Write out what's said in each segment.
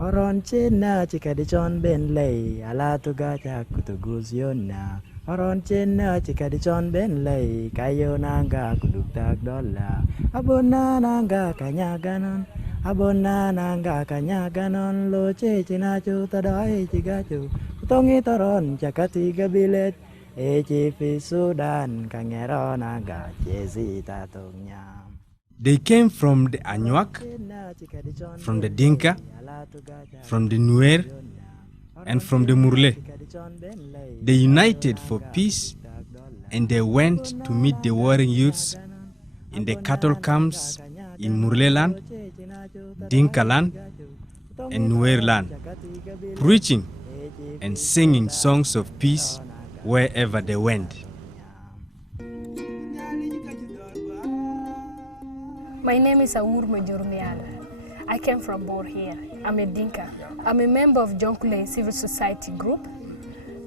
Oron chena chikadichon ben lay ala tuga kutuguziona. Oron chena chikadichon ben lay kayo nanga kuduktak dola. Abona nanga kanyaganon. Abona nanga kanyaganon lo chechinachu tadai chigachu. Utongi toron chakati gabilet. Echifi Sudan kangero nanga chezi tatonya. They came from the Anuak, from the Dinka, from the Nuer, and from the Murle. They united for peace, and they went to meet the warring youths in the cattle camps in Murle land, Dinka land, and Nuer land, preaching and singing songs of peace wherever they went. My name is Awur Majur Nhial. I came from Abor here. I'm a Dinka. I'm a member of Jonglei Civil Society Group.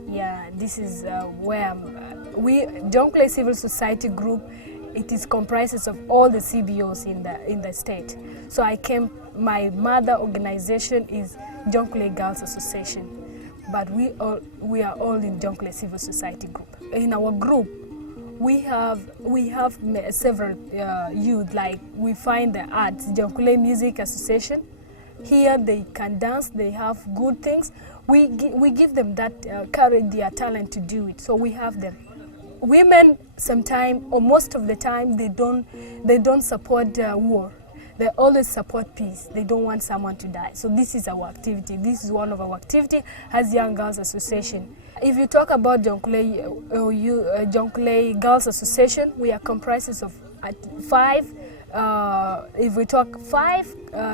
Yeah, this is where Jonglei Civil Society Group. It is comprises of all the CBOs in the state. So I came. My mother organization is Jonglei Girls Association, but we are all in Jonglei Civil Society Group. In our group, we have several youth, like we find the arts, Jonglei Music Association. Here they can dance, they have good things. We give them that courage, their talent to do it. So we have them. Women sometimes, or most of the time, they don't support war. They always support peace. They don't want someone to die. So this is our activity. This is one of our activity as Young Girls Association. If you talk about Jonglei Girls Association, we are comprises of five. If we talk five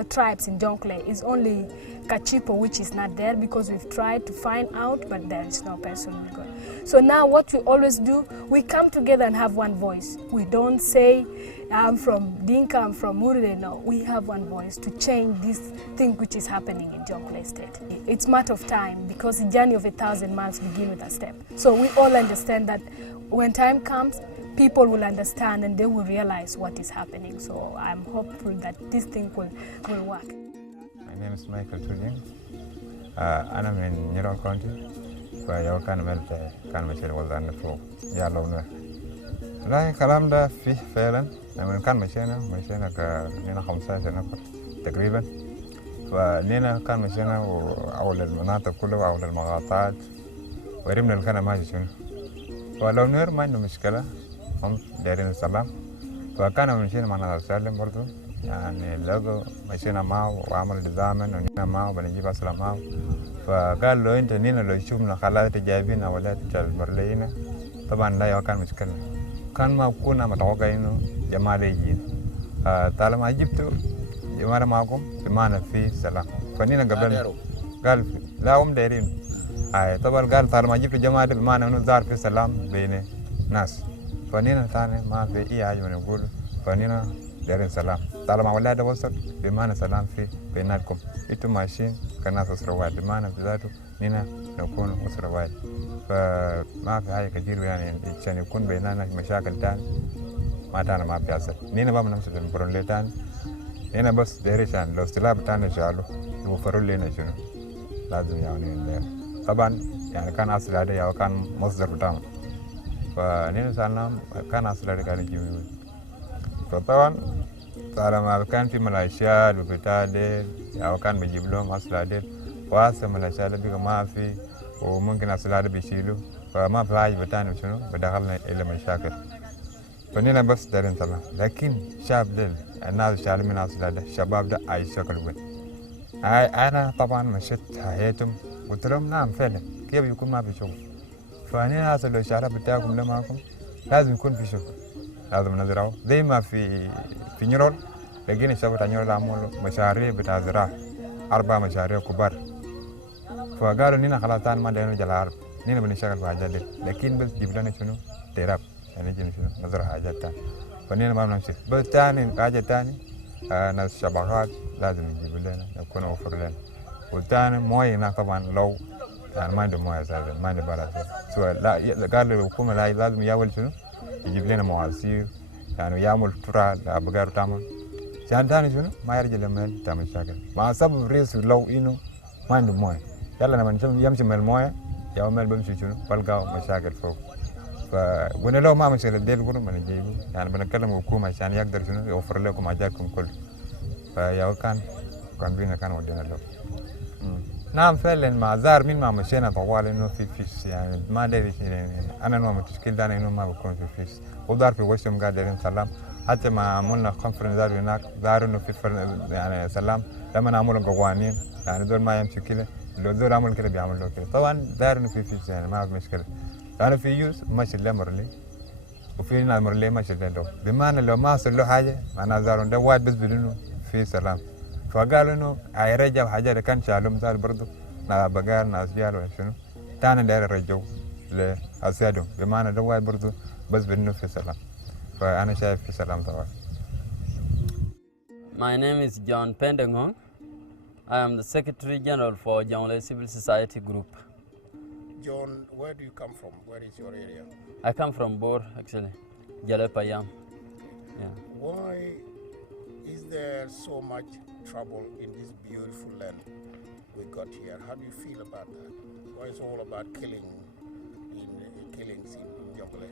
tribes in Jonglei, it's only Kachipo which is not there because we've tried to find out, but there is no person we got. So now what we always do, we come together and have one voice. We don't say, I'm from Dinka, I'm from Murle. No, we have one voice to change this thing which is happening in Jonglei State. It's a matter of time because the journey of 1,000 miles begins with a step. So we all understand that when time comes, people will understand and they will realize what is happening. So I'm hopeful that this thing will work. My name is Michael Tuljing. I'm in Nhial County. I can مشي وزارة فوق يا لونه لا كلام ده فيه فعلا لما كان مشينا كلنا 15 نفر تقريبا فلينا كان مشينا أول المناطق كلها أول المقاطعات ورمنا اللي كان ماشي شنو ولو نور ما عنده مشكلة هم دايرين السلام فكان مشينا معنا السلام برضو يعني لقوا مشينا معه وعمل نظاما ونينا معه بنجيب أسلام معه فقال له انت نينا لو شوفنا خلات جايبين اولاد المرلينا طبعا لا يوكان مشكله كان ما كنا متوقعين انه جماعه يجي طالما جبتوا جماعه معكم بمعنى في سلام فنينا قبل قال لا هم دايرين طبعا قال طالما جبتوا جماعه بمعنى انه ظهر في سلام بين ناس فنينا ثاني ما في اي حاجه نقول فنينا دايرين سلام طالما اولاد وصل بمعنى سلام في بيناتكم انتم ماشيين كناس أسرة واحد بمعنى بذاته نينا نكون أسرة واحد فما في حاجة كثير يعني عشان يكون بيننا مشاكل تاني ما تانا ما بيحصل نينا ما بنمشي في البرولي تاني نينا بس داير عشان لو استلاب تاني شالو يوفروا لنا شنو لازم يعني طبعا يعني كان أصل هذا أو كان مصدر بتاعهم فنينا سالنا كان أصل هذا كان يجيبه فطبعا طالما كان في ملاشيات وبتاع أو كان بيجيب لهم أصل ديل واسع ملاشيات بيجي ما في وممكن أصل بيشيلوا فما في حاجة بتاعنا شنو بدخلنا إلى مشاكل فنينا بس دارين سلام لكن شاب ديل الناس شال من أصل ده الشباب ده أي شكل وين أنا طبعا مشيت حياتهم قلت لهم نعم فعلا كيف يكون ما في شغل فنينا أصل الشارع بتاعكم لا معكم لازم يكون في شغل لازم نزرعه زي ما في نيرول لقينا الشباب نيرول عملوا مشاريع بتاع زراعة 4 مشاريع كبار فقالوا نينا خلاص تاني ما دايرين نرجع العرب نينا بنشتغل في حاجات دي لكن بس جيب لنا شنو تراب يعني نجي شنو نزرع حاجات تاني فنينا ما بنمشي بس تاني حاجة تاني ناس شبكات لازم يجيب لنا يكون أوفر لنا والتاني مويه هناك طبعا لو يعني ما عنده مويه أساسا ما عنده بلد سواء لا قالوا الحكومة لازم ياول شنو يجيب لنا مواسير يعني يعمل ترى لأبقار تمام عشان تاني شنو ما يرجع لما تعمل مشاكل مع سبب رئيس لو إنه mandu moy yalla na man yam ci mel moy yaw mel bam ci ci balgaaw mashakil foofu fa bu ne loo ma ci la del guru man jeegu yani bana kala mo kuma shan yak dar sunu yo farle ko ma jakum kul fa yaw kan bina kan ودينا له نعم فعلا مع زار مين ما مشينا طوال انه في فيش يعني ما ادري انا نوع مشكل ده انه ما بكون في فيش ودار في وشهم قاعدين سلام حتى ما عملنا كونفرنس دار هناك دار انه في يعني سلام لما نعمل قوانين يعني دول ما يمشي كده لو دول عمل كده بيعملوا كده طبعا دار انه في فيش يعني ما في مشكله انا في يوز ماشي له مرلي وفي ناس مرلي ماشي له بمعنى لو ما صار له حاجه انا زار ده واحد بس بدونه في سلام فقالوا انه هيرجعوا حاجات كان شالهم زار برضه نا بقال ناس جال ولا شنو ثاني داير رجعوا لأسيادهم بمعنى ده واحد برضه بس بانه في سلام فانا شايف في سلام طبعا. My name is John Penn Ngong. I am the Secretary General for Jonglei Civil Society Group. John, where do you come from? Where is your area? I come from Abor, actually, Jalepayam. Yeah. Why is there so much trouble in this beautiful land we got here? How do you feel about that? Why is all about killings in Jonglei?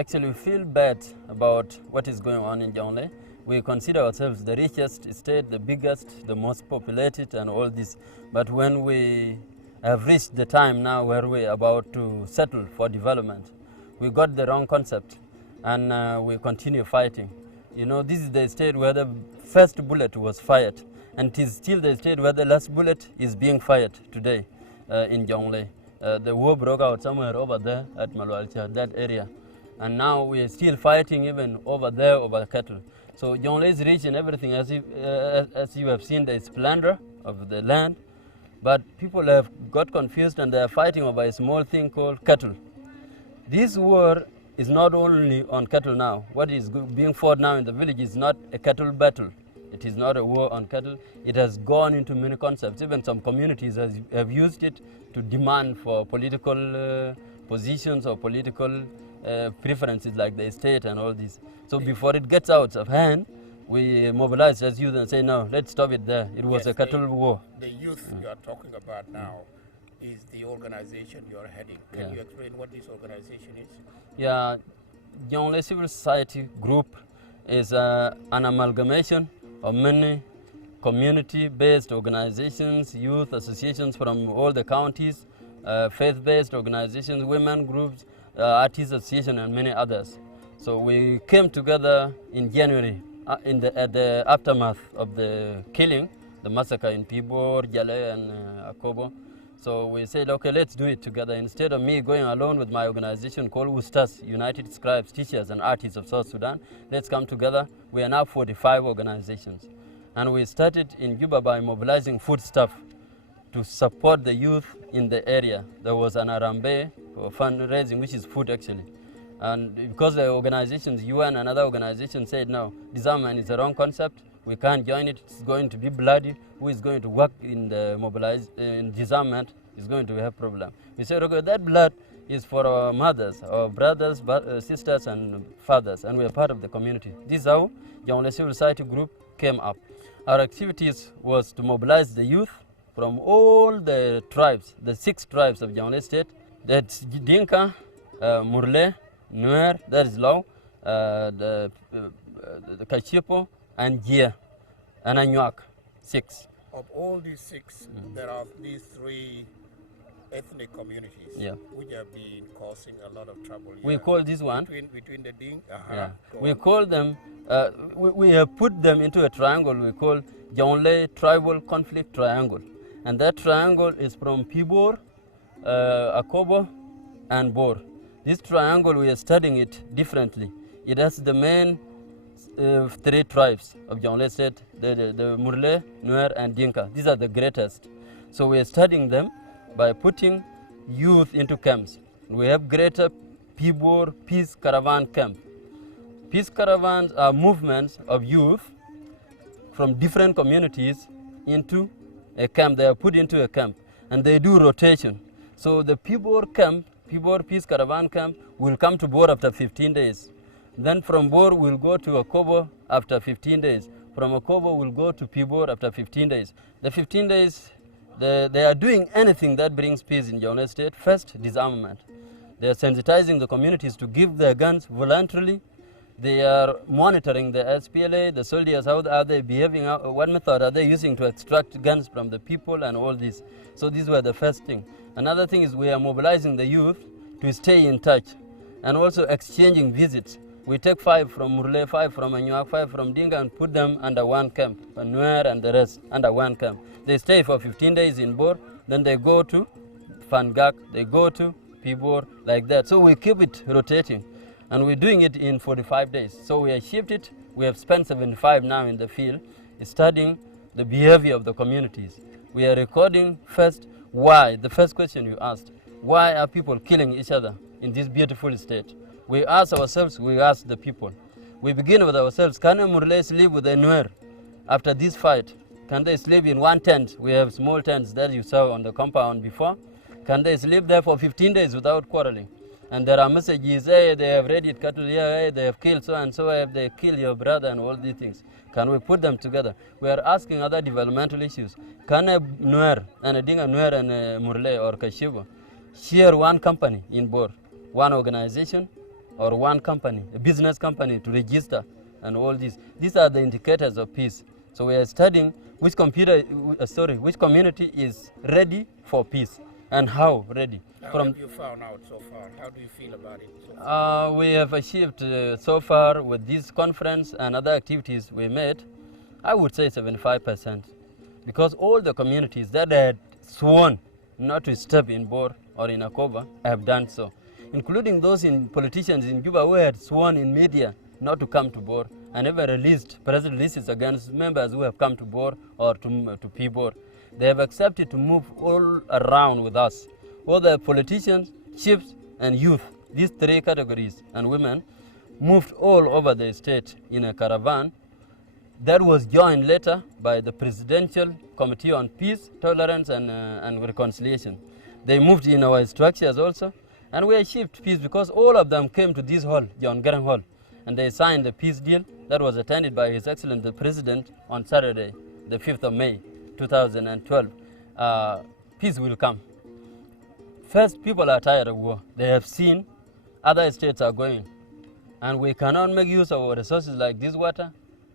Actually, we feel bad about what is going on in Jonglei. We consider ourselves the richest state, the biggest, the most populated, and all this. But when we have reached the time now where we're about to settle for development, we got the wrong concept, and we continue fighting. You know, this is the state where the first bullet was fired, and it is still the state where the last bullet is being fired today in Jonglei. The war broke out somewhere over there at Malwalcha, that area. And now we are still fighting even over there over cattle. So Jonglei is rich in everything, as you have seen the splendor of the land, but people have got confused and they are fighting over a small thing called cattle. This war is not only on cattle now. What is being fought now in the village is not a cattle battle. It is not a war on cattle. It has gone into many concepts. Even some communities have used it to demand for political positions or political preferences like the state and all this. So before it gets out of hand, we mobilize as youth and say, no, let's stop it there. It was a cattle war. The youth you are talking about now is the organization you are heading. Can you explain what this organization is? Yeah, Jonglei Civil Society Group is an amalgamation of many community-based organizations, youth associations from all the counties, faith-based organizations, women groups, artists association, and many others. So we came together in January at the aftermath of the killing, the massacre in Pibor, Jale, and Akobo. So we said, okay, let's do it together. Instead of me going alone with my organization called USTAS, United Scribes, Teachers and Artists of South Sudan, let's come together. We are now 45 organizations. And we started in Juba by mobilizing foodstuff to support the youth in the area. There was an Arambe fundraising, which is food actually. And because the organizations, UN and other organizations said, no, disarmament is the wrong concept, we can't join it, it's going to be bloody. Who is going to work in the in disarmament is going to have problem. We said, okay, that blood is for our mothers, our brothers, sisters, and fathers, and we are part of the community. This is how Jonglei Civil Society Group came up. Our activities was to mobilize the youth from all the tribes, the 6 tribes of Jonglei State. That's Dinka, Murle, Nuer, that is Law, the Kachipo, and Jia, and Anyuak, 6. Of all these 6, there are these 3 ethnic communities which have been causing a lot of trouble here. We call this one between the Ding. We call them. We have put them into a triangle. We call Jonglei Tribal Conflict Triangle, and that triangle is from Pibor, Akobo, and Bor. This triangle, we are studying it differently. It has the main 3 tribes of Jonglei State: the Murle, Nuer, and Dinka. These are the greatest. So we are studying them by putting youth into camps. We have greater Pibor Peace Caravan Camp. Peace caravans are movements of youth from different communities into a camp. They are put into a camp and they do rotation. So the Pibor camp, Pibor Peace Caravan Camp, will come to Bor after 15 days. Then from Bor we'll go to Akobo after 15 days. From Akobo we'll go to Pibor after 15 days. The 15 days They are doing anything that brings peace in Jonglei State. First, disarmament. They are sensitizing the communities to give their guns voluntarily. They are monitoring the SPLA, the soldiers, how are they behaving, what method are they using to extract guns from the people and all this. So these were the first thing. Another thing is we are mobilizing the youth to stay in touch and also exchanging visits. We take 5 from Murle, 5 from Anyuak, 5 from Dinga and put them under one camp, Nuer and the rest under one camp. They stay for 15 days in Bor, then they go to Fangak, they go to Pibor, like that. So we keep it rotating. And we're doing it in 45 days. So we have shipped it. We have spent 75 now in the field studying the behavior of the communities. We are recording first why, the first question you asked, why are people killing each other in this beautiful state? We ask ourselves, we ask the people. We begin with ourselves. Can a Murle sleep with a Nuer after this fight? Can they sleep in one tent? We have small tents that you saw on the compound before. Can they sleep there for 15 days without quarreling? And there are messages, hey, they have raided cattle here, hey, they have killed so and so, hey, they killed your brother and all these things. Can we put them together? We are asking other developmental issues. Can a Nuer and a Dinga Nuer and a Murle or Kashibo share one company in Bor, one organization or one company, a business company to register and all this? These are the indicators of peace. So we are studying which community is ready for peace and how ready. How have you found out so far? How do you feel about it so far? We have achieved so far with this conference and other activities we made, I would say 75%. Because all the communities that had sworn not to step in Bor or in Akoba have done so, including those politicians in Juba who had sworn in media not to come to Bor and ever released press releases against members who have come to Bor or to Pibor. They have accepted to move all around with us. All the politicians, chiefs, and youth, these 3 categories, and women, moved all over the state in a caravan that was joined later by the Presidential Committee on Peace, Tolerance, and Reconciliation. They moved in our structures also, and we achieved peace because all of them came to this hall, John Garang Hall, and they signed the peace deal that was attended by His Excellency the President on Saturday, the 5th of May, 2012. Peace will come. First, people are tired of war. They have seen other states are going. And we cannot make use of our resources like this water,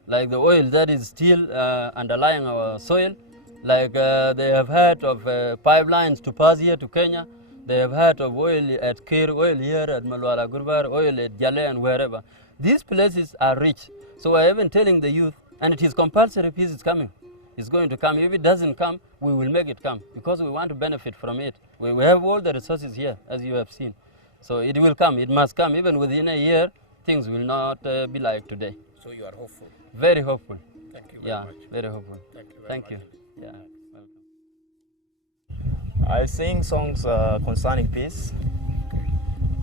like the oil that is still underlying our soil. Like they have heard of pipelines to pass here to Kenya. They have heard of oil at Kuer, oil here at Malwala Gurbar, oil at Jale and wherever. These places are rich. So I have been telling the youth, and it is compulsory peace is coming. It's going to come. If it doesn't come, we will make it come because we want to benefit from it. We have all the resources here, as you have seen. So it will come. It must come. Even within a year, things will not be like today. So you are hopeful? Very hopeful. Thank you very much. Yeah, very hopeful. Thank you very Thank much. you. Yeah, welcome. I sing songs concerning peace.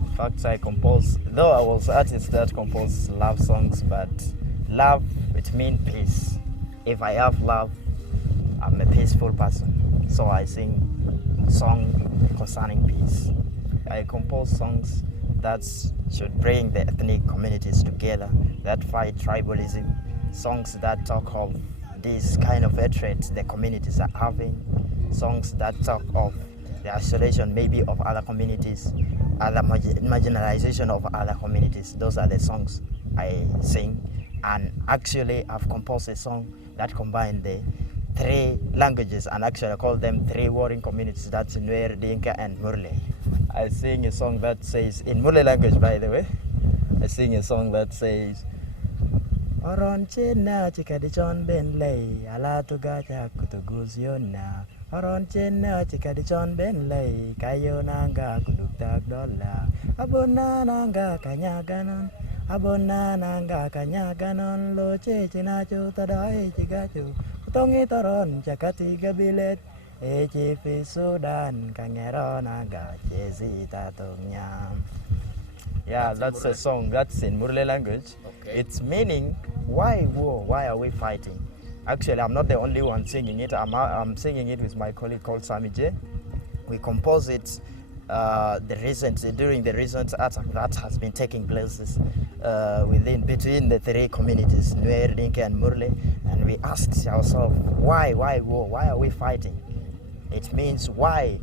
In fact, I compose, though I was artist that compose love songs, but love, it means peace. If I have love, I'm a peaceful person. So I sing song concerning peace. I compose songs that should bring the ethnic communities together, that fight tribalism, songs that talk of this kind of hatred the communities are having, songs that talk of the isolation maybe of other communities, other marginalization of other communities. Those are the songs I sing. And actually I've composed a song that combines the 3 languages, and actually I call them 3 warring communities, that's Nuer, Dinka, and Murle. I sing a song that says, in Murle language by the way, I sing a song that says, Oron chena chikadichon ben lay, ala tugacha kutuguzyona. Oron chena chikadichon ben lay, kayo nanga kuduktak dola. Abona nanga kanyaganon, abona nanga kanyaganon, lo che chinachu tadai chigachu. Tongi toron chakati gabilet, echifi Sudan kangero naga chezi tatonyam. Yeah, that's a song that's in Murle language. Okay. It's meaning, why war? Why are we fighting? Actually, I'm not the only one singing it. I'm singing it with my colleague called Sami J. We composed it during the recent attack that has been taking place between the 3 communities, Nuer, Dinka, and Murle, and we asked ourselves, why war? Why are we fighting? It means why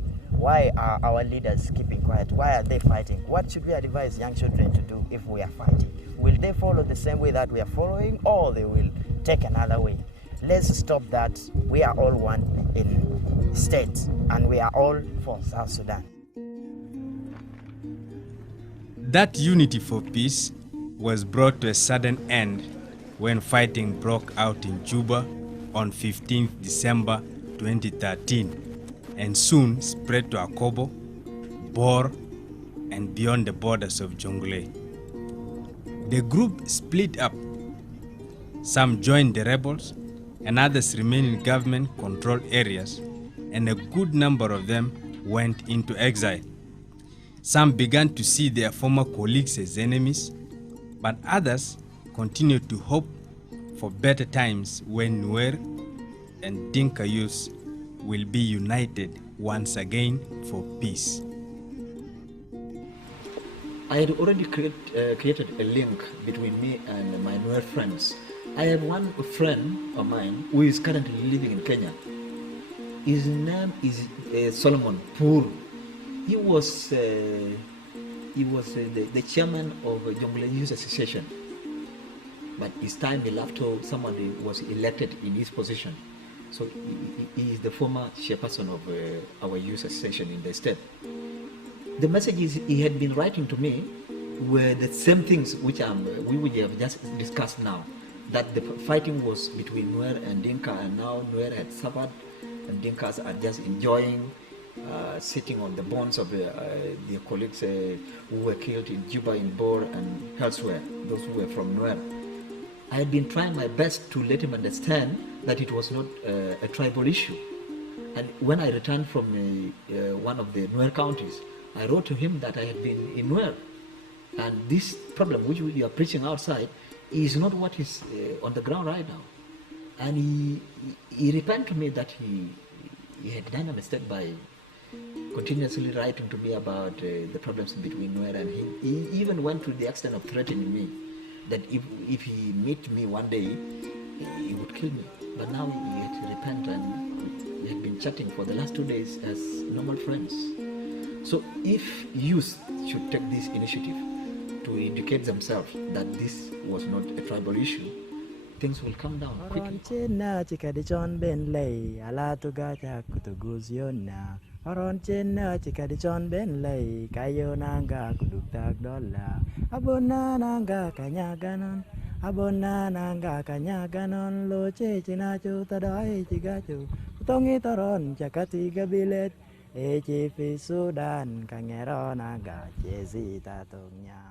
are our leaders keeping quiet? Why are they fighting? What should we advise young children to do if we are fighting? Will they follow the same way that we are following, or they will take another way? Let's stop that. We are all one in state, and we are all for South Sudan. That unity for peace was brought to a sudden end when fighting broke out in Juba on 15th December 2013 and soon spread to Akobo, Bor, and beyond the borders of Jonglei. The group split up. Some joined the rebels, and others remained in government-controlled areas, and a good number of them went into exile. Some began to see their former colleagues as enemies, but others continued to hope for better times when Nuer and Dinka youths will be united once again for peace. I had already created a link between me and my Nuer friends. I have one friend of mine who is currently living in Kenya. His name is Solomon Poor. He was the chairman of Jonglei Youth Association. But his time elapsed till somebody was elected in his position. So he is the former chairperson of our youth association in the state. The messages he had been writing to me were the same things which we have just discussed now. That the fighting was between Nuer and Dinka, and now Nuer had suffered and Dinkas are just enjoying sitting on the bones of their colleagues who were killed in Juba, in Bor, and elsewhere, those who were from Nuer. I had been trying my best to let him understand that it was not a tribal issue. And when I returned from one of the Nuer counties, I wrote to him that I had been in Nuer. And this problem which we are preaching outside is not what is on the ground right now. And he repented to me that he had done a mistake by continuously writing to me about the problems between Nuer and him. He even went to the extent of threatening me that if he meet me one day, he would kill me. But now he had repented and we had been chatting for the last 2 days as normal friends. So if youth should take this initiative to educate themselves that this was not a tribal issue, things will come down quickly. Aron chenna chikadi chon ben lay kayo nanga kuduktak dola abona nanga kanyaganon abona nanga kanyaganon lo che chinachu tadai chigachu tongi toron chakati gabilet e chifi Sudan kangero nanga chesi tatongnya.